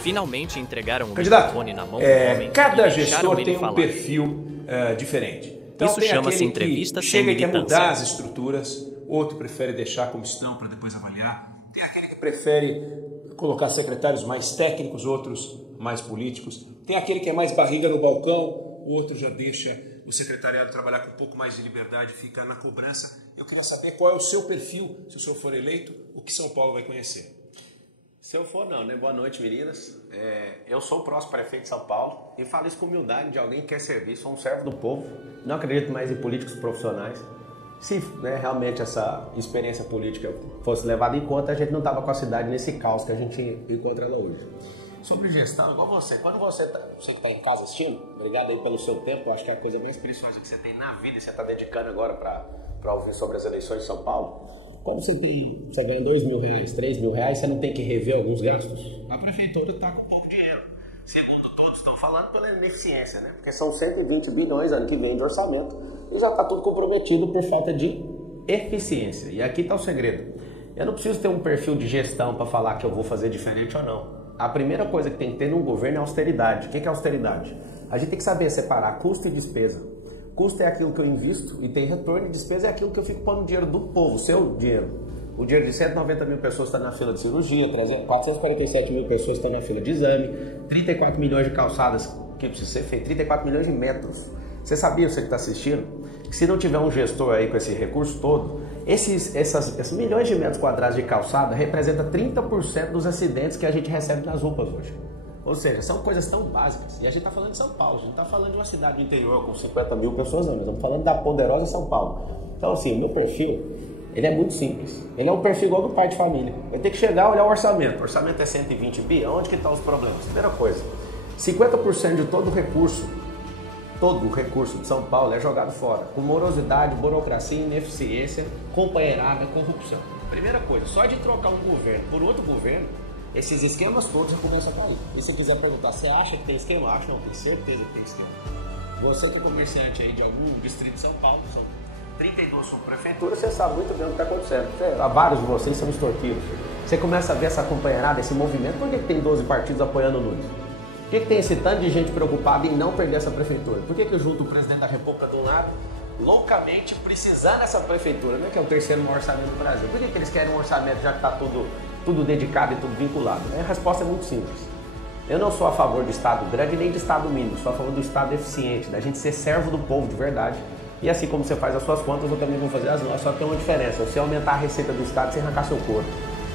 Finalmente entregaram o Candidato, microfone na mão do homem cada e deixaram gestor ele tem um falar. perfil diferente. Então, Isso tem chama-se aquele entrevista que sem chega e quer militância. mudar as estruturas, outro prefere deixar como estão para depois avaliar. Tem aquele que prefere colocar secretários mais técnicos, outros mais políticos. Tem aquele que é mais barriga no balcão, o outro já deixa o secretariado trabalhar com um pouco mais de liberdade, fica na cobrança. Eu queria saber qual é o seu perfil, se o senhor for eleito, o que São Paulo vai conhecer. Se eu for, não, né? Boa noite, meninas. Eu sou o próximo prefeito de São Paulo e falo isso com humildade de alguém que quer servir. Sou um servo do povo, não acredito mais em políticos profissionais. Se realmente essa experiência política fosse levada em conta, a gente não estava com a cidade nesse caos que a gente encontra ela hoje. Sobre gestão, igual você, quando você que está em casa assistindo, obrigado aí pelo seu tempo, eu acho que é a coisa mais preciosa que você tem na vida e você está dedicando agora para ouvir sobre as eleições de São Paulo. Como você ganha R$2.000, R$3.000, você não tem que rever alguns gastos? A prefeitura está com pouco dinheiro. Segundo todos estão falando pela ineficiência, né? Porque são 120 bilhões ano que vem de orçamento e já está tudo comprometido por falta de eficiência. E aqui está o segredo. Eu não preciso ter um perfil de gestão para falar que eu vou fazer diferente ou não. A primeira coisa que tem que ter num governo é austeridade. O que é austeridade? A gente tem que saber separar custo e despesa. Custo é aquilo que eu invisto e tem retorno, e despesa é aquilo que eu fico pondo dinheiro do povo, seu dinheiro. O dinheiro de 190 mil pessoas está na fila de cirurgia, 447 mil pessoas estão na fila de exame, 34 milhões de calçadas que precisa ser feito, 34 milhões de metros. Você sabia, você que está assistindo, que se não tiver um gestor aí com esse recurso todo, esses milhões de metros quadrados de calçada representa 30% dos acidentes que a gente recebe nas ruas hoje. Ou seja, são coisas tão básicas. E a gente está falando de São Paulo, a gente está falando de uma cidade do interior com 50 mil pessoas, não. Nós estamos falando da poderosa São Paulo. Então, assim, o meu perfil, ele é muito simples. Ele é um perfil igual do pai de família. Vai ter que chegar e olhar o orçamento. O orçamento é 120 bi, onde que estão os problemas? Primeira coisa, 50% de todo o recurso de São Paulo é jogado fora. Com morosidade, burocracia, ineficiência, companheirada, corrupção. Primeira coisa, só de trocar um governo por outro governo, esses esquemas todos já começam a cair. E se quiser perguntar, você acha que tem esquema? Acho, não, tenho certeza que tem esquema. Você que é comerciante aí de algum distrito de São Paulo, são 32 subprefeituras, você sabe muito bem o que está acontecendo. Vários de vocês são extorquidos. Você começa a ver essa companheirada, esse movimento. Por que tem 12 partidos apoiando o Nunes? Por que tem esse tanto de gente preocupada em não perder essa prefeitura? Por que junto o presidente da República de um lado, loucamente precisando dessa prefeitura, né, que é o terceiro maior orçamento do Brasil? Por que eles querem um orçamento já que está tudo dedicado e tudo vinculado? A resposta é muito simples. Eu não sou a favor do Estado grande nem do Estado mínimo, sou a favor do Estado eficiente, da gente ser servo do povo de verdade. E assim como você faz as suas contas, eu também vou fazer as nossas, só que tem uma diferença. Se aumentar a receita do Estado, você arrancar seu corpo.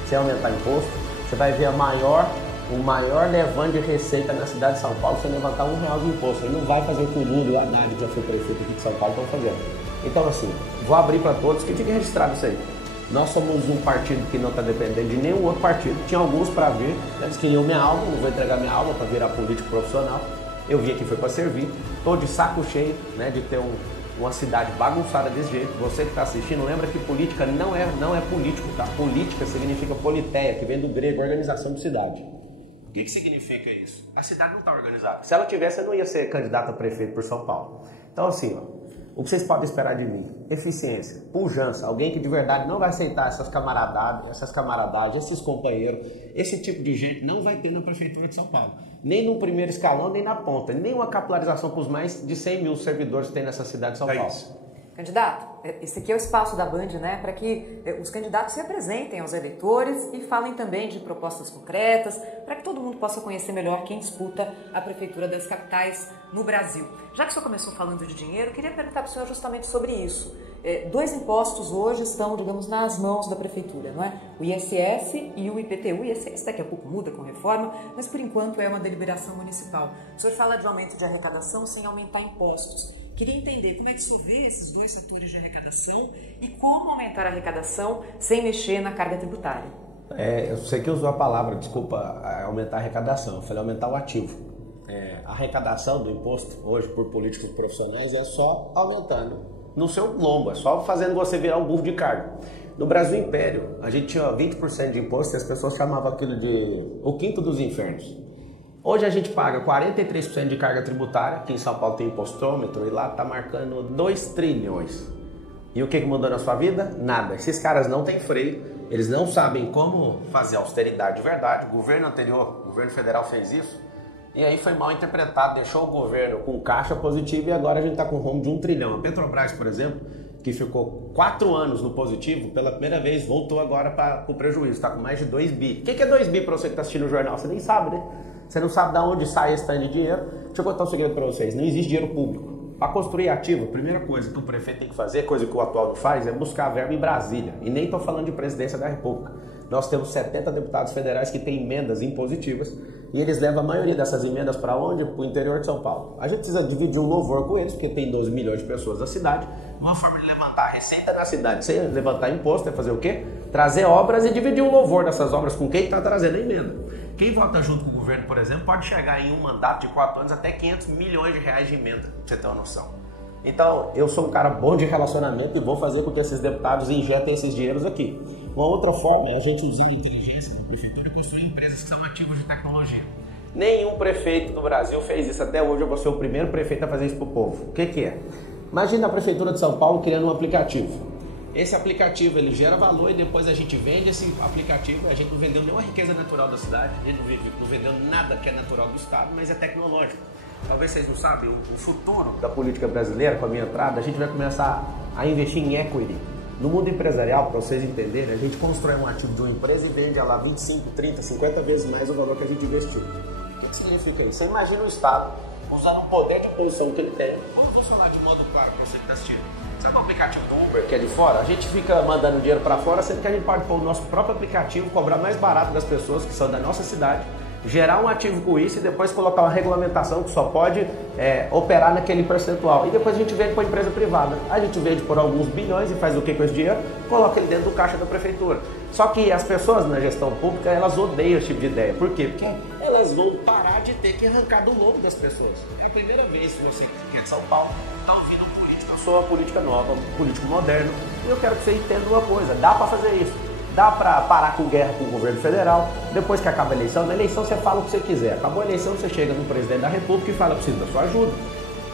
Se aumentar imposto, você vai ver o maior levante de receita na cidade de São Paulo, você levantar R$1 de imposto. Ele não vai fazer o que o Lula e o Haddad, que já foi prefeito aqui de São Paulo, estão fazendo. Então assim, vou abrir para todos, que fique registrado isso aí. Nós somos um partido que não está dependendo de nenhum outro partido. Tinha alguns para vir, eles queriam minha alma, não vou entregar minha alma para virar político profissional. Eu vim aqui foi para servir. Estou de saco cheio, né, de ter uma cidade bagunçada desse jeito. Você que está assistindo, lembra que política não é político, tá? Política significa politeia, que vem do grego, organização de cidade. O que significa isso? A cidade não está organizada. Se ela tivesse, eu não ia ser candidato a prefeito por São Paulo. Então assim, o que vocês podem esperar de mim? Eficiência, pujança, alguém que de verdade não vai aceitar essas camaradagens, esses companheiros, esse tipo de gente não vai ter na prefeitura de São Paulo. Nem no primeiro escalão, nem na ponta. Nem uma capilarização com os mais de 100 mil servidores que tem nessa cidade de São Paulo. Candidato, esse aqui é o espaço da Band, né, para que os candidatos se apresentem aos eleitores e falem também de propostas concretas, para que todo mundo possa conhecer melhor quem disputa a prefeitura das capitais no Brasil. Já que o senhor começou falando de dinheiro, eu queria perguntar para o senhor justamente sobre isso. Dois impostos hoje estão, digamos, nas mãos da prefeitura, não é? O ISS e o IPTU. O ISS daqui a pouco muda com reforma, mas por enquanto é uma deliberação municipal. O senhor fala de aumento de arrecadação sem aumentar impostos. Queria entender como é que o senhor vê esses dois setores de arrecadação e como aumentar a arrecadação sem mexer na carga tributária. Eu sei que usou a palavra, desculpa, aumentar a arrecadação. Eu falei aumentar o ativo. A arrecadação do imposto hoje por políticos profissionais é só aumentando no seu lombo, é só fazendo você virar um burro de carga. No Brasil Império, a gente tinha 20% de imposto e as pessoas chamavam aquilo de o quinto dos infernos. Hoje a gente paga 43% de carga tributária, aqui em São Paulo tem impostômetro e lá está marcando 2 trilhões. E o que mudou na sua vida? Nada. Esses caras não têm freio, eles não sabem como fazer austeridade de verdade. O governo anterior, o governo federal fez isso, e aí foi mal interpretado, deixou o governo com caixa positivo e agora a gente está com rumo de 1 trilhão. A Petrobras, por exemplo, que ficou 4 anos no positivo, pela primeira vez voltou agora para o prejuízo, está com mais de 2 bi. O que é 2 bi para você que está assistindo o jornal? Você nem sabe, né? Você não sabe de onde sai esse tanto de dinheiro. Deixa eu contar um segredo para vocês, não existe dinheiro público. Para construir ativo, a primeira coisa que o prefeito tem que fazer, coisa que o atual não faz, é buscar verba em Brasília. E nem estou falando de presidência da República. Nós temos 70 deputados federais que têm emendas impositivas e eles levam a maioria dessas emendas para onde? Para o interior de São Paulo. A gente precisa dividir um louvor com eles, porque tem 12 milhões de pessoas na cidade. Uma forma de levantar a receita na cidade sem levantar imposto é fazer o quê? Trazer obras e dividir um louvor dessas obras com quem está trazendo a emenda. Quem vota junto com o governo, por exemplo, pode chegar em um mandato de 4 anos até 500 milhões de reais de emenda, pra você ter uma noção. Então, eu sou um cara bom de relacionamento e vou fazer com que esses deputados injetem esses dinheiros aqui. Uma outra forma é a gente usar a inteligência da prefeitura e construir empresas que são ativas de tecnologia. Nenhum prefeito do Brasil fez isso até hoje, eu vou ser o primeiro prefeito a fazer isso para o povo. O que é? Imagina a prefeitura de São Paulo criando um aplicativo. Esse aplicativo ele gera valor e depois a gente vende esse aplicativo. A gente não vendeu nenhuma riqueza natural da cidade, a gente não vendeu nada que é natural do estado, mas é tecnológico. Talvez vocês não sabem, o futuro da política brasileira, com a minha entrada, a gente vai começar a investir em equity. No mundo empresarial, para vocês entenderem, a gente constrói um ativo de uma empresa e vende ela 25, 30, 50 vezes mais o valor que a gente investiu. O que significa isso? Você imagina o Estado usando o poder de imposição que ele tem. Eu vou falar de modo claro para você que está assistindo. Sabe o aplicativo do Uber que é de fora? A gente fica mandando dinheiro para fora, sendo que a gente pode pôr o nosso próprio aplicativo, cobrar mais barato das pessoas que são da nossa cidade, gerar um ativo com isso e depois colocar uma regulamentação que só pode operar naquele percentual. E depois a gente vende para a empresa privada. A gente vende por alguns bilhões e faz o que com esse dinheiro? Coloca ele dentro do caixa da prefeitura. Só que as pessoas na gestão pública, elas odeiam esse tipo de ideia. Por quê? Porque elas vão parar de ter que arrancar do lobo das pessoas. É a primeira vez que você que é de São Paulo está ouvindo um político. Eu sou uma política nova, um político moderno. E eu quero que você entenda uma coisa. Dá para fazer isso. Dá para parar com guerra com o governo federal. Depois que acaba a eleição, na eleição você fala o que você quiser. Acabou a eleição, você chega no presidente da República e fala, preciso da sua ajuda.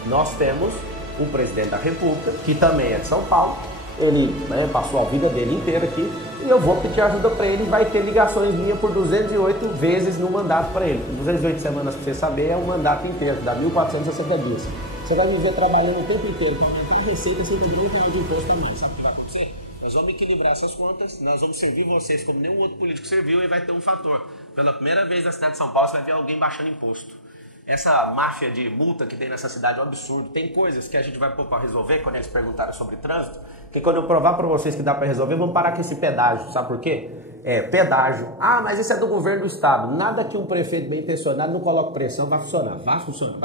Nós temos um presidente da República, que também é de São Paulo. Ele passou a vida dele inteira aqui e eu vou pedir ajuda para ele. Vai ter ligações minhas por 208 vezes no mandato para ele. 208 semanas, para você saber, é um mandato inteiro, dá 1.460 dias. Você vai viver trabalhando o tempo inteiro, então vai ter receita sem poder ganhar de imposto também. Sabe o que vai acontecer? Nós vamos equilibrar essas contas, nós vamos servir vocês como nenhum outro político serviu e vai ter um fator. Pela primeira vez na cidade de São Paulo, você vai ver alguém baixando imposto. Essa máfia de multa que tem nessa cidade é um absurdo. Tem coisas que a gente vai pôr para resolver quando eles perguntaram sobre trânsito, que quando eu provar para vocês que dá para resolver, vamos parar com esse pedágio. Sabe por quê? Pedágio. Ah, mas isso é do governo do estado. Nada que um prefeito bem intencionado não coloque pressão vai funcionar. Vai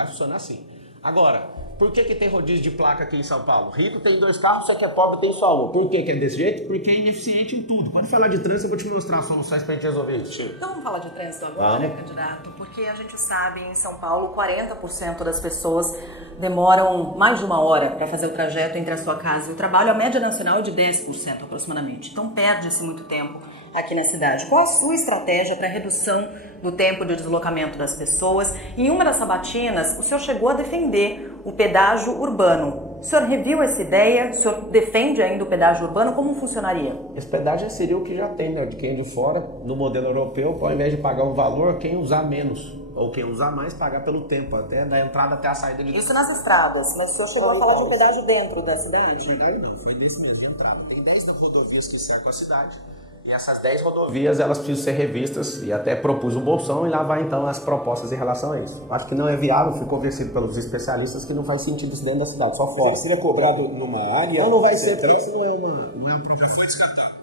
funcionar sim. Agora, por que tem rodízio de placa aqui em São Paulo? Rico tem 2 carros, você que é pobre tem só um. Por que é desse jeito? Porque é ineficiente em tudo. Pode falar de trânsito, eu vou te mostrar soluções para a gente resolver isso. Então vamos falar de trânsito agora, candidato? Porque a gente sabe, em São Paulo, 40% das pessoas demoram mais de 1 hora para fazer o trajeto entre a sua casa e o trabalho. A média nacional é de 10% aproximadamente. Então perde-se muito tempo aqui na cidade. Qual a sua estratégia para a redução do tempo de deslocamento das pessoas? Em uma das sabatinas, o senhor chegou a defender o pedágio urbano. O senhor reviu essa ideia? O senhor defende ainda o pedágio urbano? Como funcionaria? Esse pedágio seria o que já tem, né? De quem de fora, no modelo europeu, ao invés de pagar um valor, quem usar menos. Ou quem usar mais, pagar pelo tempo, até da entrada até a saída de... Isso nas estradas, mas o senhor chegou a falar de um pedágio dentro da cidade? Não, foi nesse mesmo de entrada. Tem 10 rodovias que cercam a cidade. E essas 10 rodovias, elas precisam ser revistas e até propus um bolsão e lá vai então as propostas em relação a isso. Acho que não é viável, fui convencido pelos especialistas que não faz sentido isso dentro da cidade, só fora. Seria cobrado numa área? Não vai ser, porque isso não é um problema de descartar.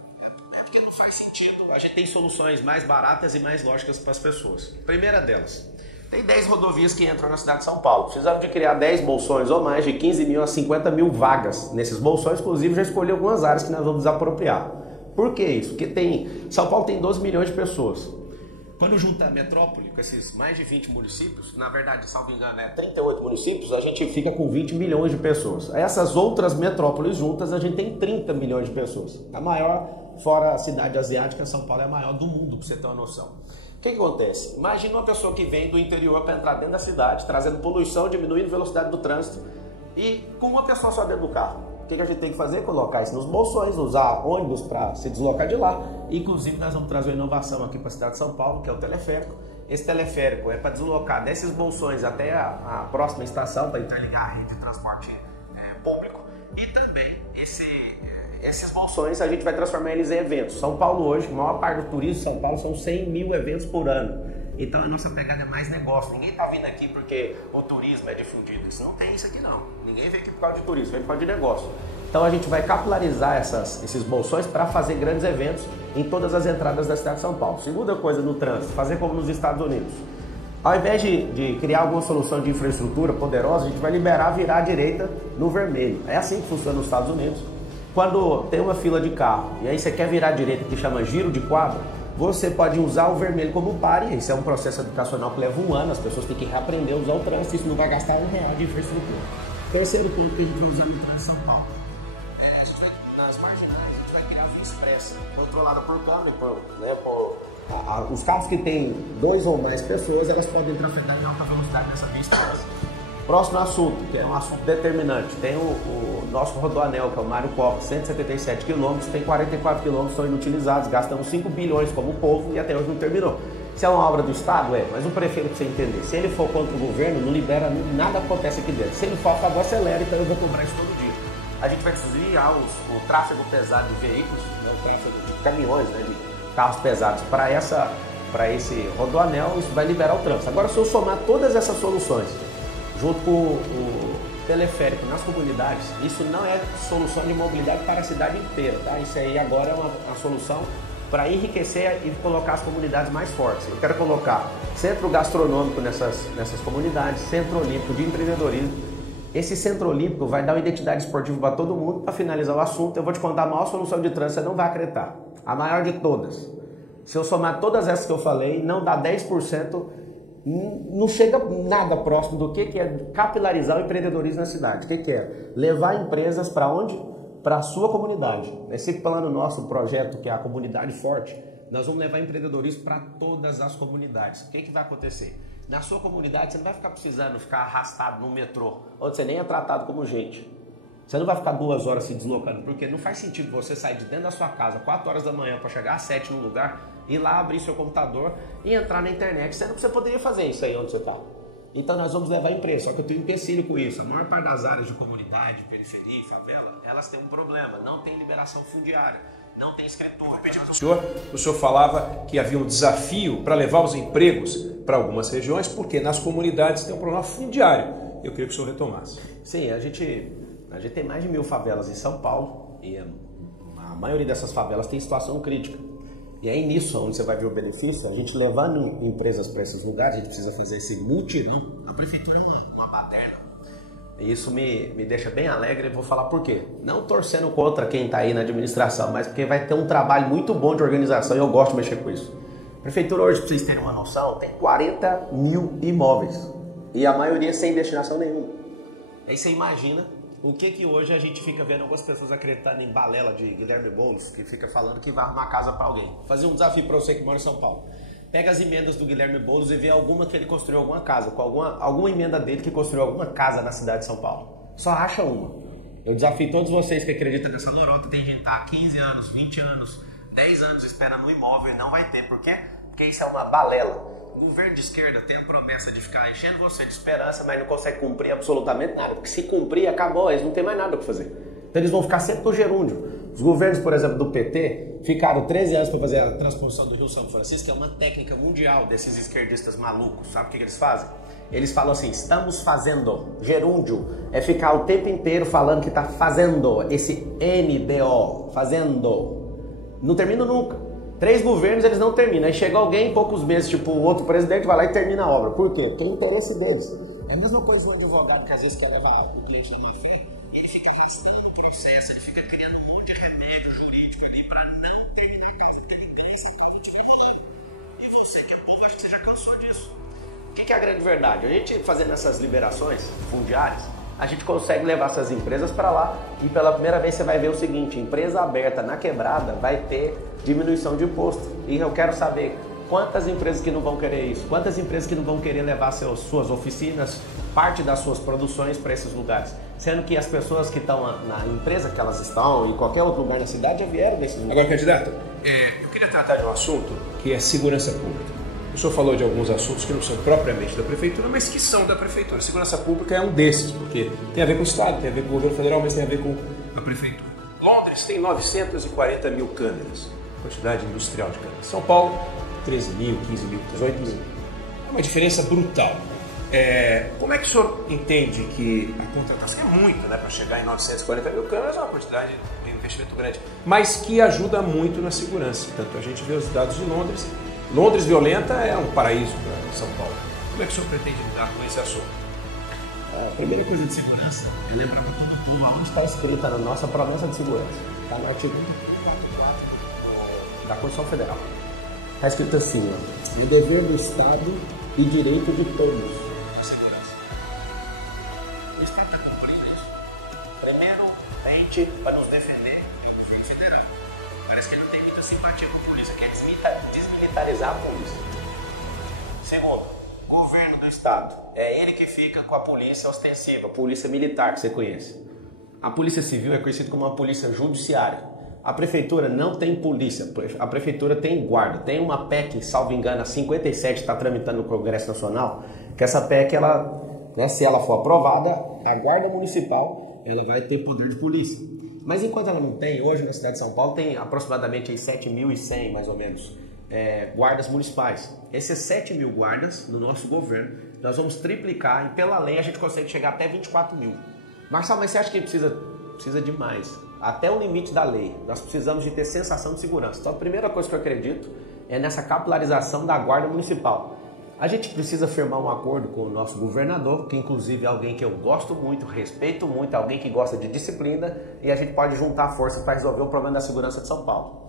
É porque não faz sentido, a gente tem soluções mais baratas e mais lógicas para as pessoas. Primeira delas, tem 10 rodovias que entram na cidade de São Paulo. Precisava de criar 10 bolsões ou mais, de 15 mil a 50 mil vagas nesses bolsões. Inclusive, já escolhi algumas áreas que nós vamos desapropriar. Por que isso? Porque São Paulo tem 12 milhões de pessoas. Quando junta a metrópole com esses mais de 20 municípios, na verdade, salvo engano, 38 municípios, a gente fica com 20 milhões de pessoas. Essas outras metrópoles juntas, a gente tem 30 milhões de pessoas. A maior, fora a cidade asiática, São Paulo é a maior do mundo, para você ter uma noção. O que acontece? Imagina uma pessoa que vem do interior para entrar dentro da cidade, trazendo poluição, diminuindo a velocidade do trânsito, e com uma pessoa só dentro do carro. O que a gente tem que fazer? Colocar isso nos bolsões, usar ônibus para se deslocar de lá. Inclusive, nós vamos trazer uma inovação aqui para a cidade de São Paulo, que é o teleférico. Esse teleférico é para deslocar desses bolsões até a próxima estação, para interligar a rede de transporte público. E também esses bolsões a gente vai transformar eles em eventos. São Paulo hoje, a maior parte do turismo de São Paulo são 100 mil eventos por ano. Então a nossa pegada é mais negócio. Ninguém está vindo aqui porque o turismo é difundido. Isso não tem isso aqui não. Ninguém vem aqui por causa de turismo, vem por causa de negócio. Então a gente vai capilarizar esses bolsões para fazer grandes eventos em todas as entradas da cidade de São Paulo. Segunda coisa no trânsito, fazer como nos Estados Unidos. Ao invés de criar alguma solução de infraestrutura poderosa, a gente vai liberar virar à direita no vermelho. É assim que funciona nos Estados Unidos. Quando tem uma fila de carro e aí você quer virar à direita, que chama giro de quadra, você pode usar o vermelho como pare. Isso é um processo educacional que leva 1 ano, as pessoas têm que reaprender a usar o trânsito, isso não vai gastar R$1 de infraestrutura. Terceiro ponto que a gente vai usar no trânsito de São Paulo. A gente vai, nas marginais, a gente vai criar uma expressa controlada por câmera e os carros que têm 2 ou mais pessoas, elas podem trafegar em alta velocidade nessa via expressa. Próximo assunto, que é um assunto determinante, tem o nosso rodoanel, que é o Mário Covas, 177 quilômetros, tem 44 quilômetros que são inutilizados, gastamos 5 bilhões como povo e até hoje não terminou. Se é uma obra do Estado, mas o prefeito, para você entender, se ele for contra o governo, não libera, nada acontece aqui dentro. Se ele for a favor, acelera, então eu vou cobrar isso todo dia. A gente vai desviar o tráfego pesado de veículos, o tráfego de caminhões, de carros pesados para esse rodoanel, isso vai liberar o trânsito. Agora, se eu somar todas essas soluções, junto com o teleférico nas comunidades, isso não é solução de mobilidade para a cidade inteira, tá? Isso aí agora é uma solução para enriquecer e colocar as comunidades mais fortes. Eu quero colocar centro gastronômico nessas comunidades, centro olímpico de empreendedorismo. Esse centro olímpico vai dar uma identidade esportiva para todo mundo. Para finalizar o assunto, eu vou te contar a maior solução de trânsito, você não vai acreditar. A maior de todas. Se eu somar todas essas que eu falei, não dá 10%, não chega nada próximo do que é capilarizar o empreendedorismo na cidade. O que é? Levar empresas para onde? Para a sua comunidade. Esse plano nosso, o projeto que é a Comunidade Forte, nós vamos levar empreendedorismo para todas as comunidades. O que vai acontecer? Na sua comunidade você não vai ficar precisando ficar arrastado no metrô, onde você nem é tratado como gente. Você não vai ficar 2 horas se deslocando, porque não faz sentido você sair de dentro da sua casa 4 horas da manhã para chegar às 7 num lugar, ir lá abrir seu computador e entrar na internet, sendo que você poderia fazer isso aí onde você está. Então nós vamos levar empresa, só que eu tenho um empecilho com isso. A maior parte das áreas de comunidade, periferia e favela, elas têm um problema, não tem liberação fundiária, não tem escritura. O senhor falava que havia um desafio para levar os empregos para algumas regiões, porque nas comunidades tem um problema fundiário. Eu queria que o senhor retomasse. Sim, a gente tem mais de 1000 favelas em São Paulo e a maioria dessas favelas tem situação crítica. E aí nisso, onde você vai ver o benefício, a gente levando empresas para esses lugares, a gente precisa fazer esse mutirão. A prefeitura é uma baderna. E isso me deixa bem alegre e vou falar por quê. Não torcendo contra quem está aí na administração, mas porque vai ter um trabalho muito bom de organização e eu gosto de mexer com isso. A prefeitura hoje, para vocês terem uma noção, tem 40 mil imóveis. E a maioria sem destinação nenhuma. Aí você imagina o que hoje a gente fica vendo algumas pessoas acreditando em balela de Guilherme Boulos, que fica falando que vai arrumar casa para alguém. Vou fazer um desafio para você que mora em São Paulo. Pega as emendas do Guilherme Boulos e vê alguma que ele construiu alguma casa, com alguma emenda dele que construiu alguma casa na cidade de São Paulo. Só acha uma. Eu desafio todos vocês que acreditam nessa lorota, tem gente que tá há 15 anos, 20 anos, 10 anos esperando um imóvel e não vai ter. Por quê? Porque isso é uma balela. O governo de esquerda tem a promessa de ficar enchendo você de esperança, mas não consegue cumprir absolutamente nada. Porque se cumprir, acabou, eles não têm mais nada para fazer. Então eles vão ficar sempre no gerúndio. Os governos, por exemplo, do PT, ficaram 13 anos para fazer a transposição do Rio São Francisco, que é uma técnica mundial desses esquerdistas malucos. Sabe o que eles fazem? Eles falam assim, estamos fazendo. Gerúndio é ficar o tempo inteiro falando que está fazendo. Esse NDO, fazendo. Não termina nunca. 3 governos eles não terminam. Aí chega alguém em poucos meses, tipo o outro presidente, vai lá e termina a obra. Por quê? Porque é interesse deles. É a mesma coisa do advogado que às vezes quer levar o cliente ali na fé, e ele fica arrastando o processo, ele fica criando um monte de remédio jurídico ali para não terminar a casa, porque ele interessa que a gente vai agir. E você que é povo, acho que você já cansou disso. O que é a grande verdade? A gente fazendo essas liberações fundiárias, a gente consegue levar essas empresas para lá e pela primeira vez você vai ver o seguinte, empresa aberta na quebrada vai ter diminuição de imposto. E eu quero saber Quantas empresas que não vão querer isso? Quantas empresas que não vão querer levar suas oficinas, parte das suas produções para esses lugares? Sendo que as pessoas que estão na empresa que elas estão, em qualquer outro lugar na cidade, já vieram desses lugares. Agora, candidato, eu queria tratar de um assunto que é segurança pública. O senhor falou de alguns assuntos que não são propriamente da prefeitura, mas que são da prefeitura. Segurança pública é um desses, porque tem a ver com o Estado, tem a ver com o governo federal, mas tem a ver com a prefeitura. Londres tem 940 mil câmeras, quantidade industrial de câmeras. São Paulo, 13 mil, 15 mil, 18 mil. É uma diferença brutal. Como é que o senhor entende que a contratação é muito, né, para chegar em 940 mil câmeras, é uma quantidade de investimento grande, mas que ajuda muito na segurança? Tanto a gente vê os dados de Londres. Londres violenta é um paraíso para São Paulo. Como é que o senhor pretende lidar com esse assunto? A primeira coisa de segurança é lembrar para todo mundo aonde está escrita na nossa promessa de segurança. Está no artigo 144 da Constituição Federal. Está escrito assim, ó, o dever do Estado e direito de todos. A segurança. O Estado está cumprindo isso. Primeiro, tente para nos defender do governo federal. Parece que não tem muita simpatia com a polícia, quer desmilitarizar a polícia. Segundo, governo do Estado. É ele que fica com a polícia ostensiva, a polícia militar que você conhece. A polícia civil é conhecida como uma polícia judiciária. A prefeitura não tem polícia, a prefeitura tem guarda. Tem uma PEC, salvo engano, a 57 está tramitando no Congresso Nacional, que essa PEC, se ela for aprovada, a guarda municipal ela vai ter poder de polícia. Mas enquanto ela não tem, hoje na cidade de São Paulo tem aproximadamente 7.100, mais ou menos, guardas municipais. Esses 7.000 guardas, no nosso governo, nós vamos triplicar e pela lei a gente consegue chegar até 24 mil. Marcelo, mas você acha que precisa de mais? Até o limite da lei, nós precisamos de ter sensação de segurança. Então a primeira coisa que eu acredito é nessa capilarização da guarda municipal. A gente precisa firmar um acordo com o nosso governador, que inclusive é alguém que eu gosto muito, respeito muito, alguém que gosta de disciplina, e a gente pode juntar força para resolver o problema da segurança de São Paulo.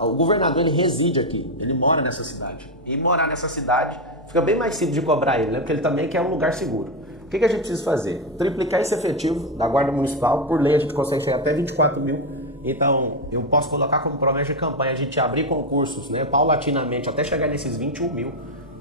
O governador ele reside aqui, ele mora nessa cidade. E morar nessa cidade fica bem mais simples de cobrar ele, né? Porque ele também quer um lugar seguro. O que a gente precisa fazer? Triplicar esse efetivo da Guarda Municipal. Por lei a gente consegue chegar até 24 mil. Então eu posso colocar como promessa de campanha a gente abrir concursos, né, paulatinamente até chegar nesses 21 mil.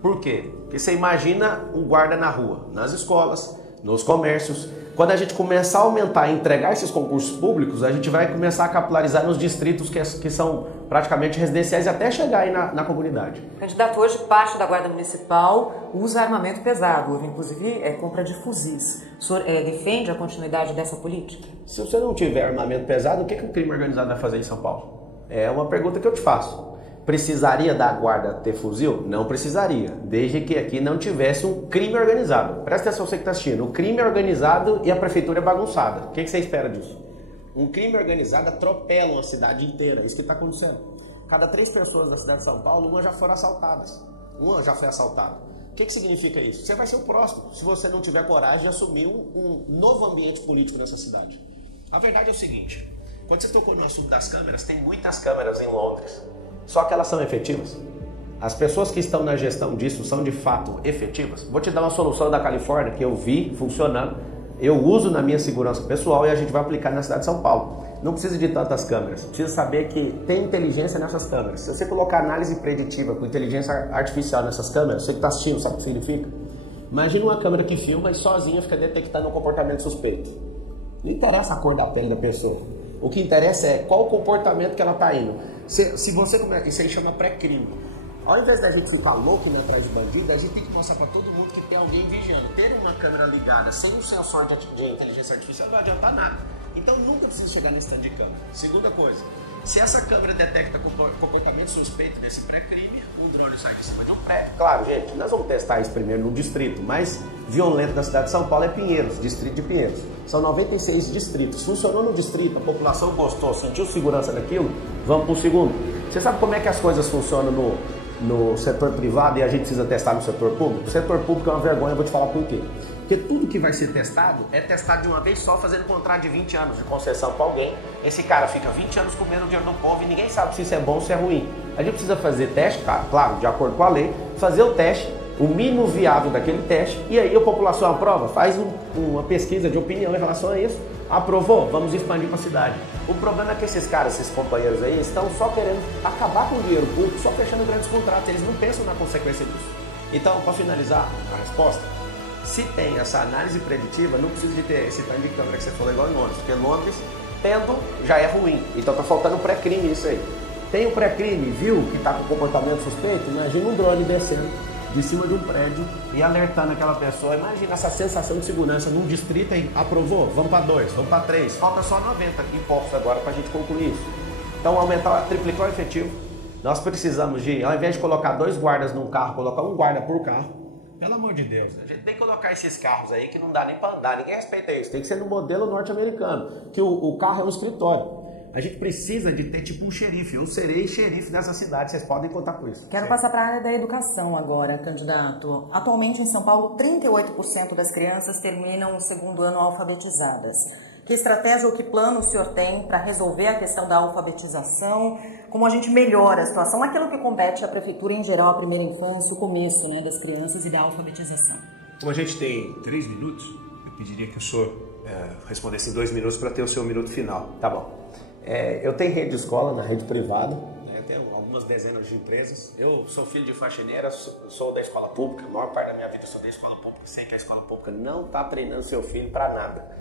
Por quê? Porque você imagina um guarda na rua, nas escolas, nos comércios. Quando a gente começar a aumentar e entregar esses concursos públicos, a gente vai começar a capilarizar nos distritos que são praticamente residenciais até chegar aí na comunidade. Candidato, hoje parte da Guarda Municipal usa armamento pesado, houve inclusive compra de fuzis. O senhor defende a continuidade dessa política? Se você não tiver armamento pesado, o que o crime organizado vai fazer em São Paulo? É uma pergunta que eu te faço. Precisaria da guarda ter fuzil? Não precisaria, desde que aqui não tivesse um crime organizado. Presta atenção você que está assistindo, o crime é organizado e a prefeitura é bagunçada. O que você espera disso? Um crime organizado atropela uma cidade inteira, é isso que está acontecendo. Cada 3 pessoas da cidade de São Paulo, uma já foram assaltadas. Uma já foi assaltada. O que significa isso? Você vai ser o próximo, se você não tiver coragem de assumir um novo ambiente político nessa cidade. A verdade é o seguinte, quando você tocou no assunto das câmeras, tem muitas câmeras em Londres. Só que elas são efetivas? As pessoas que estão na gestão disso são de fato efetivas? Vou te dar uma solução da Califórnia que eu vi funcionando, eu uso na minha segurança pessoal e a gente vai aplicar na cidade de São Paulo. Não precisa de tantas câmeras, precisa saber que tem inteligência nessas câmeras. Se você colocar análise preditiva com inteligência artificial nessas câmeras, você que está assistindo sabe o que significa? Imagina uma câmera que filma e sozinha fica detectando um comportamento suspeito. Não interessa a cor da pele da pessoa. O que interessa é qual o comportamento que ela está indo. Se você começa, isso aí chama pré-crime. Ao invés da gente ficar louco indo atrás de bandido, a gente tem que mostrar para todo mundo que tem alguém vigiando. Ter uma câmera ligada sem um sensor de inteligência artificial não adianta nada. Então nunca precisa chegar nesse stand de câmera. Segunda coisa, se essa câmera detecta comportamento suspeito desse pré-crime, o drone sai de cima de um prédio. Claro, gente, nós vamos testar isso primeiro no distrito, mais violento da cidade de São Paulo é Pinheiros, distrito de Pinheiros. São 96 distritos. Funcionou no distrito, a população gostou, sentiu segurança daquilo, vamos para o segundo. Você sabe como é que as coisas funcionam no setor privado e a gente precisa testar no setor público? O setor público é uma vergonha, eu vou te falar por quê. Porque tudo que vai ser testado é testado de uma vez só, fazendo contrato de 20 anos de concessão para alguém. Esse cara fica 20 anos comendo o dinheiro do povo e ninguém sabe se isso é bom ou se é ruim. A gente precisa fazer teste, claro, de acordo com a lei, fazer o teste, o mínimo viável daquele teste, e aí a população aprova, faz uma pesquisa de opinião em relação a isso, Aprovou? Vamos expandir para a cidade. O problema é que esses caras, esses companheiros aí, estão só querendo acabar com o dinheiro público, só fechando grandes contratos. Eles não pensam na consequência disso. Então, para finalizar a resposta, se tem essa análise preditiva, não precisa de ter esse tanto de câmera que você falou igual em Londres, porque Londres, tendo, já é ruim. Então tá faltando pré-crime isso aí. Tem o pré-crime, viu que tá com comportamento suspeito? Imagina um drone descendo de cima de um prédio e alertando aquela pessoa. Imagina essa sensação de segurança num distrito aí. Aprovou? Vamos para 2, vamos para 3. Falta só 90 impostos agora para a gente concluir isso. Então aumentar, triplicar o efetivo. Nós precisamos de, ao invés de colocar 2 guardas num carro, colocar um guarda por carro. Pelo amor de Deus, a gente tem que colocar esses carros aí que não dá nem para andar, ninguém respeita isso. Tem que ser no modelo norte-americano, que o carro é um escritório. A gente precisa de ter tipo um xerife. Eu serei xerife dessa cidade, vocês podem contar com isso. Quero passar para a área da educação agora, candidato. Atualmente em São Paulo, 38% das crianças terminam o segundo ano alfabetizadas. Que estratégia ou que plano o senhor tem para resolver a questão da alfabetização? Como a gente melhora a situação? Aquilo que compete à prefeitura em geral, a primeira infância, o começo, né, das crianças e da alfabetização. Como a gente tem 3 minutos, eu pediria que o senhor respondesse em 2 minutos para ter o seu minuto final. Tá bom. Eu tenho rede de escola na rede privada, né? Eu tenho algumas dezenas de empresas. Eu sou filho de faxineira, sou da escola pública. A maior parte da minha vida eu sou da escola pública. Sei que a escola pública não está treinando seu filho para nada.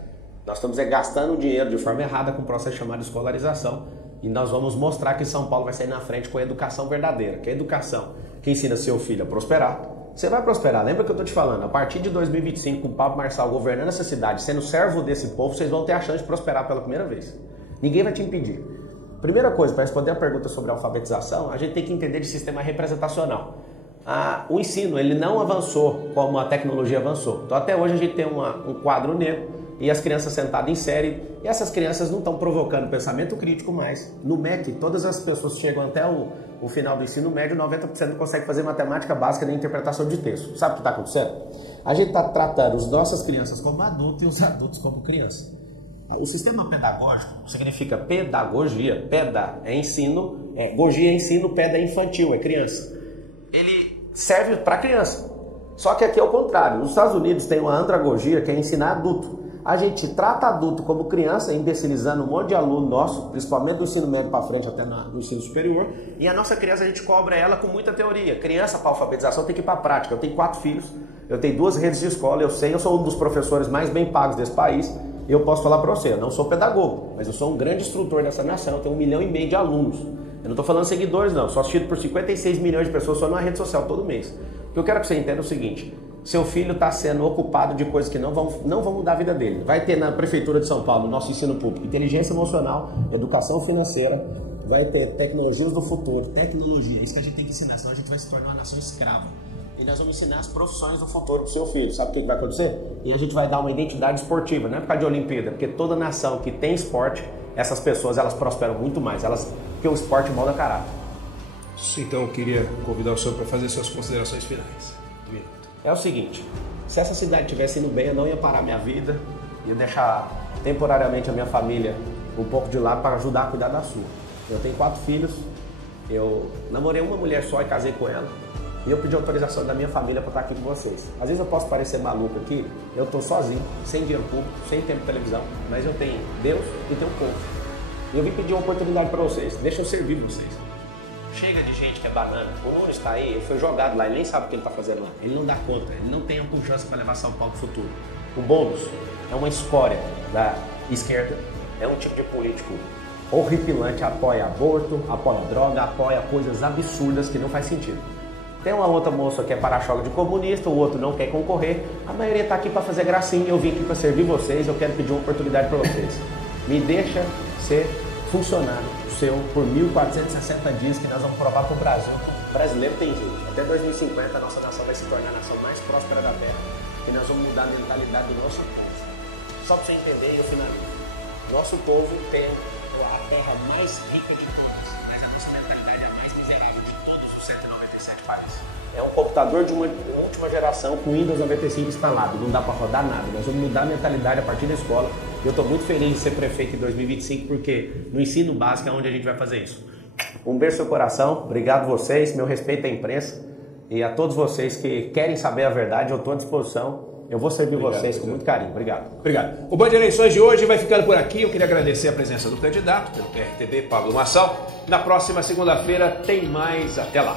Nós estamos gastando dinheiro de forma errada com o processo chamado escolarização. E nós vamos mostrar que São Paulo vai sair na frente com a educação verdadeira. Que é a educação que ensina seu filho a prosperar. Você vai prosperar. Lembra que eu estou te falando? A partir de 2025, com o Pablo Marçal governando essa cidade, sendo servo desse povo, vocês vão ter a chance de prosperar pela primeira vez. Ninguém vai te impedir. Primeira coisa, para responder a pergunta sobre a alfabetização, a gente tem que entender de sistema representacional. O ensino, ele não avançou como a tecnologia avançou. Então até hoje a gente tem um quadro negro e as crianças sentadas em série, e essas crianças não estão provocando pensamento crítico mais. No MEC, todas as pessoas que chegam até o final do ensino médio, 90% não consegue fazer matemática básica nem interpretação de texto. Sabe o que está acontecendo? A gente está tratando as nossas crianças como adultos e os adultos como crianças. O sistema pedagógico significa pedagogia. Peda é ensino, gogia é ensino, peda é infantil, é criança. Ele serve para criança. Só que aqui é o contrário. Nos Estados Unidos tem uma andragogia, que é ensinar adulto. A gente trata adulto como criança, imbecilizando um monte de aluno nosso, principalmente do ensino médio para frente até no ensino superior. E a nossa criança a gente cobra ela com muita teoria. Criança para alfabetização tem que ir para a prática. Eu tenho 4 filhos, eu tenho 2 redes de escola, eu sou um dos professores mais bem pagos desse país. E eu posso falar para você, eu não sou pedagogo, mas eu sou um grande instrutor dessa nação, eu tenho 1,5 milhão de alunos. Eu não estou falando seguidores não, sou assistido por 56 milhões de pessoas só numa rede social todo mês. O que eu quero que você entenda é o seguinte, seu filho está sendo ocupado de coisas que não vão mudar a vida dele. Vai ter na Prefeitura de São Paulo, no nosso ensino público, inteligência emocional, educação financeira, vai ter tecnologias do futuro, tecnologia, isso que a gente tem que ensinar, senão a gente vai se tornar uma nação escrava. E nós vamos ensinar as profissões do futuro para o seu filho. Sabe o que vai acontecer? E a gente vai dar uma identidade esportiva, não é por causa de Olimpíada, porque toda nação que tem esporte, essas pessoas elas prosperam muito mais, porque o esporte molda caráter. Então eu queria convidar o senhor para fazer suas considerações finais. É o seguinte, se essa cidade estivesse indo bem, eu não ia parar minha vida, ia deixar temporariamente a minha família um pouco de lado para ajudar a cuidar da sua. Eu tenho 4 filhos, eu namorei uma mulher só e casei com ela. E eu pedi autorização da minha família para estar aqui com vocês. Às vezes eu posso parecer maluco aqui, eu estou sozinho, sem dinheiro público, sem tempo de televisão, mas eu tenho Deus e tenho povo. E eu vim pedir uma oportunidade para vocês, deixa eu servir vocês. Chega de gente que é banana. O Nunes está aí, ele foi jogado lá, ele nem sabe o que ele está fazendo lá. Ele não dá conta, ele não tem a pujança para levar São Paulo para o futuro. O Boulos é uma escória da esquerda, é um tipo de político horripilante, apoia aborto, apoia droga, apoia coisas absurdas que não faz sentido. Tem uma outra moça que é para-choque de comunista, o outro não quer concorrer. A maioria está aqui para fazer gracinha, eu vim aqui para servir vocês, eu quero pedir uma oportunidade para vocês. Me deixa ser funcionário seu por 1.460 dias que nós vamos provar para o Brasil. O brasileiro tem jeito. Até 2050 a nossa nação vai se tornar a nação mais próspera da Terra e nós vamos mudar a mentalidade do nosso povo. Só para você entender, eu finalizo. Nosso povo tem a terra mais rica de todas, mas a nossa mentalidade é a mais miserável de todos os 197 países. É um computador de uma última geração com Windows 95 instalado, não dá para rodar nada. Nós vamos mudar a mentalidade a partir da escola. Eu estou muito feliz de ser prefeito em 2025 porque no ensino básico é onde a gente vai fazer isso. Um beijo no seu coração, obrigado vocês, meu respeito à imprensa e a todos vocês que querem saber a verdade, eu estou à disposição. eu vou servir vocês com muito carinho. Obrigado. Obrigado. O Band Eleições de hoje vai ficando por aqui. Eu queria agradecer a presença do candidato pelo PRTB, Pablo Massal. Na próxima segunda-feira tem mais. Até lá.